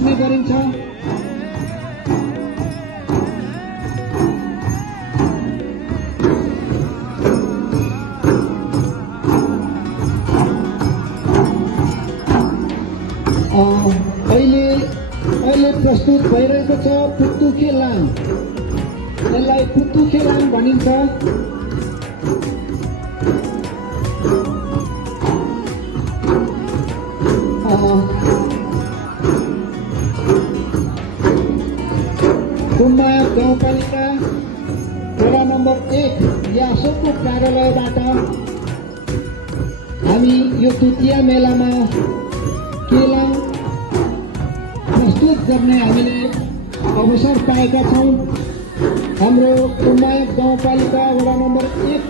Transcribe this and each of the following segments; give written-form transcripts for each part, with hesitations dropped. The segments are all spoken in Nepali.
नाच्ने गरिन्छ। अहिले प्रस्तुत भइरहेको छ पुतुके लाङ। यसलाई पुतुके लाङ भनिन्छ। गुम्बा गाउँपालिका वडा नम्बर 1 यासोको कार्यालयबाट हामी यो तृतीय मेलामा केलाङ प्रस्तुत गर्ने हामीले अवसर पाएका छौँ। हाम्रो गुम्बा गाउँपालिका वडा नम्बर 1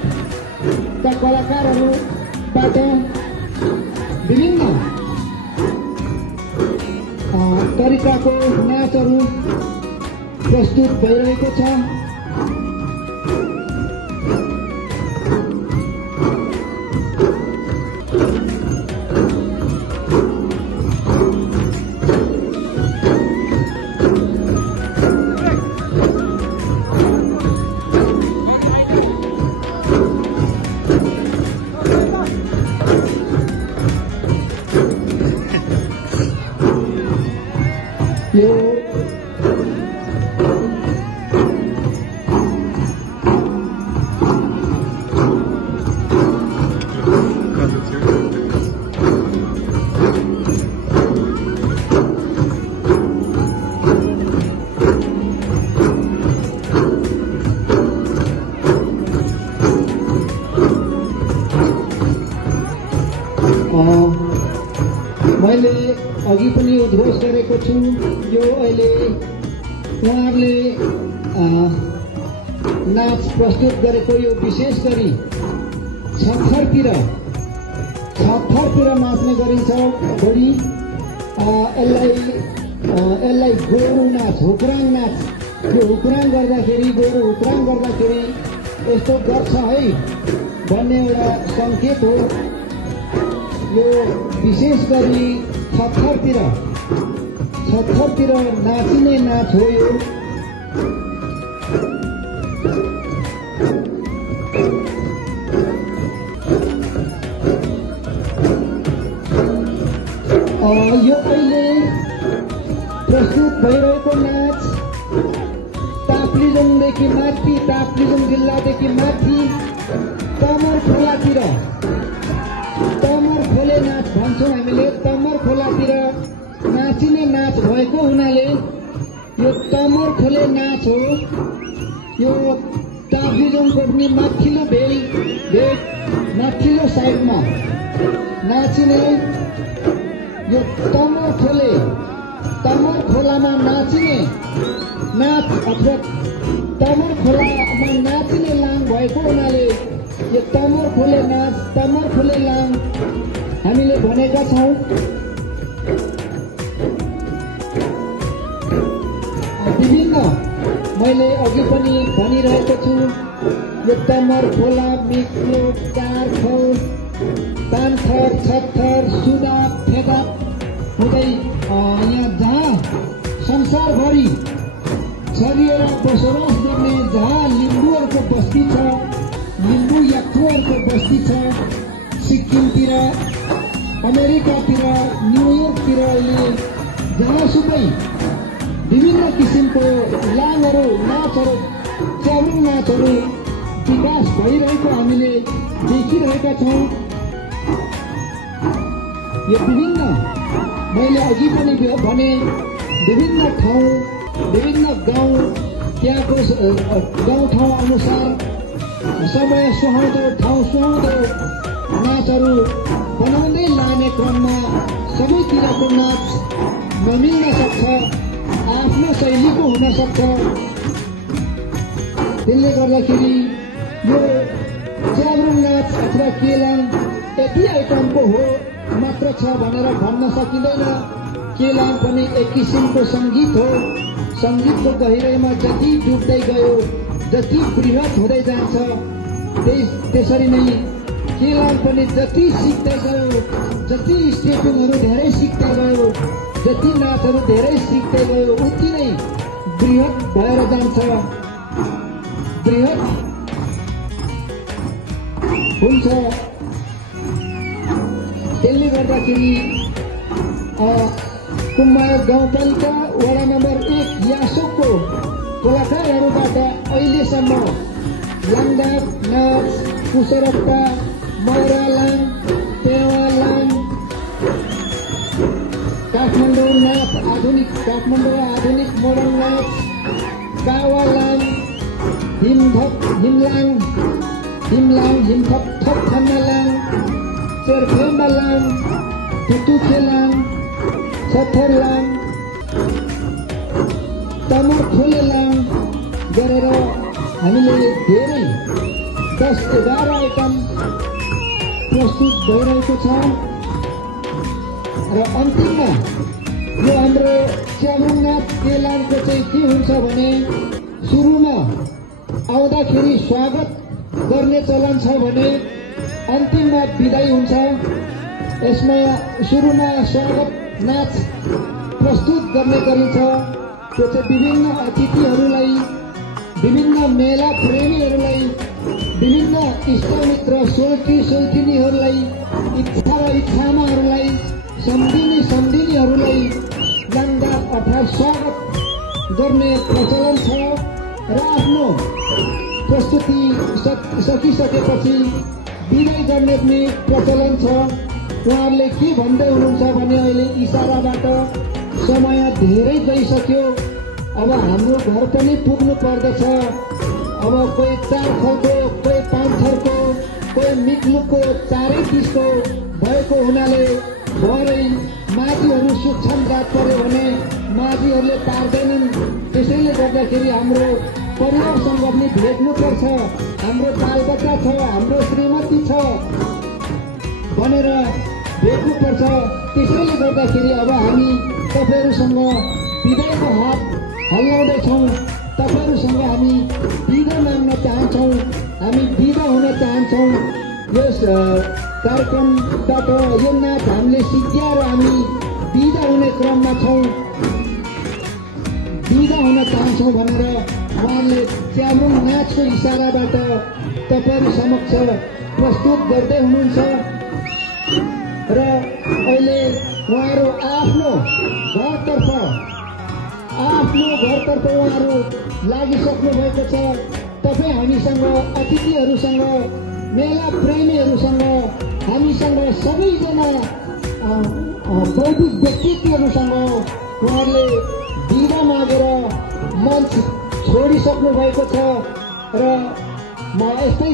का कलाकारहरूबाट विभिन्न तरिकाको नाचहरू प्रस्तुत भइरहेको छ। मैले अघि पनि उद्घोष गरेको छु, यो अहिले उहाँहरूले नाच प्रस्तुत गरेको यो विशेष गरी छत्थरतिर नाच्ने गरिन्छ। बढी यसलाई गोरु नाच, हुक्राङ नाच। यो हुक्राङ गर्दाखेरि, गोरु हुक्राङ गर्दाखेरि यस्तो गर्छ है भन्ने एउटा सङ्केत हो। यो विशेष गरी छत्थरतिर नाचिने नाच हो। यो अहिले प्रस्तुत भइरहेको नाच ताप्लेजुङदेखि माथि, ताप्लेजुङ जिल्लादेखि माथि तमर खोलातिर, तमर खोले नाच भन्छौँ हामीले। तमर खोलातिर नाचिने नाच भएको हुनाले यो तमर खोले नाच हो। यो ताप्लेजुङको पनि माथिल्लो भेग माथिल्लो साइडमा नाचिने यो तमर खोलामा नाचिने नाच अथवा तमर खोलामा नाचिने लाङ भएको हुनाले यो तमर खोले नाच, तमर खोले लाङ हामीले भनेका छौँ। विभिन्न मैले अघि पनि भनिरहेको छु, यो तमर खोला, मिक्लो, कारखोल, तानथर, छत्थर, सुदाप, फेदाप हुँदै यहाँ जहाँ संसारभरि छरिएर बसोबास गर्ने जहाँ लिम्बूहरूको बस्ती छ, लिम्बू यात्रुहरूको बस्ती छ, सिक्किमतिर, अमेरिकातिर, न्युयोर्कतिर, अहिले जहाँसुकै विभिन्न किसिमको लाङहरू, नाचहरू, च्याब्रुङ नाचहरू विकास भइरहेको हामीले देखिरहेका छौँ। यो विभिन्न, मैले अघि पनि भने, विभिन्न ठाउँ, विभिन्न गाउँ, त्यहाँको गाउँठाउँ अनुसार समय सुहाउँदो, ठाउँ सुहाउँदो नाचहरू बनाउँदै लाने क्रममा सबैतिरको नाच नमिल्न सक्छ, आफ्नो शैलीको हुन सक्छ। त्यसले गर्दाखेरि यो च्याब्रुङ नाच अथवा केलाङ यति आइटमको हो मात्र छ भनेर भन्न सकिँदैन। केलाङ पनि एक किसिमको सङ्गीत हो। सङ्गीतको गहिराइमा जति डुब्दै गयो, जति बृहत हुँदै जान्छ, त्यसरी नै केलाङ पनि जति सिक्दै गयो, जति स्टेपिङहरू धेरै सिक्दै गयो, जति नाचहरू धेरै सिक्दै गयो उति नै बृहत भएर जान्छ, बृहत हुन्छ। त्यसले गर्दाखेरि कुम्भार गाउँपालिका वडा नम्बर 1 यासोकको कलाकारहरूबाट अहिलेसम्म लाङडाप नाच, कुसरप्पा, मौरालाङ, पेवालाङ, काठमाडौँ नाच, काठमाडौँ आधुनिक मोडर्न नाच, कावालाङ, हिमलाङ, हिमथप थन्नालाङ, चेरखेम्बालाङ, तुतुखेलाङ, छथरलाङ, तमरखोलेलाङ गरेर हामीले धेरै 10-11 आइटम प्रस्तुत भइरहेको छ। र अन्तिममा यो हाम्रो च्याब्रुङ नाच केलाङको चाहिँ के हुन्छ भने सुरुमा आउँदाखेरि स्वागत गर्ने चलन छ भने अन्तिममा बिदाई हुन्छ। यसमा सुरुमा स्वागत नाच प्रस्तुत गर्ने गरिन्छ। त्यो चाहिँ विभिन्न अतिथिहरूलाई, विभिन्न मेला प्रेमीहरूलाई, विभिन्न इष्टमित्र सोल्टिनीहरूलाई, इच्छा र इच्छामाहरूलाई, सम्झिनीहरूलाई लाङडाप अर्थात् स्वागत गर्ने प्रचलन छ। र आफ्नो प्रस्तुति सकिसकेपछि बिदाई गर्ने पनि प्रचलन छ। उहाँहरूले के भन्दै हुनुहुन्छ भने अहिले इसाराबाट समय धेरै गइसक्यो, अब हाम्रो घर पनि पुग्नु पर्दछ। अब कोही 4 थरको, कोही 5 थरको, कोही मिक्लुकको, चारै दिसको भएको हुनाले भरै माझीहरू सुक्छन् जात पर्यो भने माझीहरूले पार्दैनन्। त्यसैले गर्दाखेरि हाम्रो परिवारसँग पनि भेट्नुपर्छ, हाम्रो बालबच्चा छ, हाम्रो श्रीमती छ भनेर भेट्नुपर्छ। त्यसैले गर्दाखेरि अब हामी तपाईहरूसँग बिदाईको हात हल्लाउँदैछौँ, तपाईहरूसँग हामी बिदा माग्न चाहन्छौँ, हामी बिदा हुन चाहन्छौँ। यस कार्यक्रमबाट यो नाच हामीले सिद्ध्याएर हामी बिदा हुने क्रममा छौँ, बिदा हुन चाहन्छौँ भनेर उहाँले च्याब्रुङ नाचको इसाराबाट तपाईहरू समक्ष प्रस्तुत गर्दै हुनुहुन्छ। र अहिले उहाँहरू आफ्नो घरतर्फ उहाँहरू लागिसक्नु भएको छ। तपाईँ हामीसँग, अतिथिहरूसँग, मेला प्रेमीहरूसँग, हामीसँग सबैजना बौद्धिक व्यक्तित्वहरूसँग उहाँहरूले बिदा मागेर मञ्च छोडिसक्नु भएको छ। र म यस्तै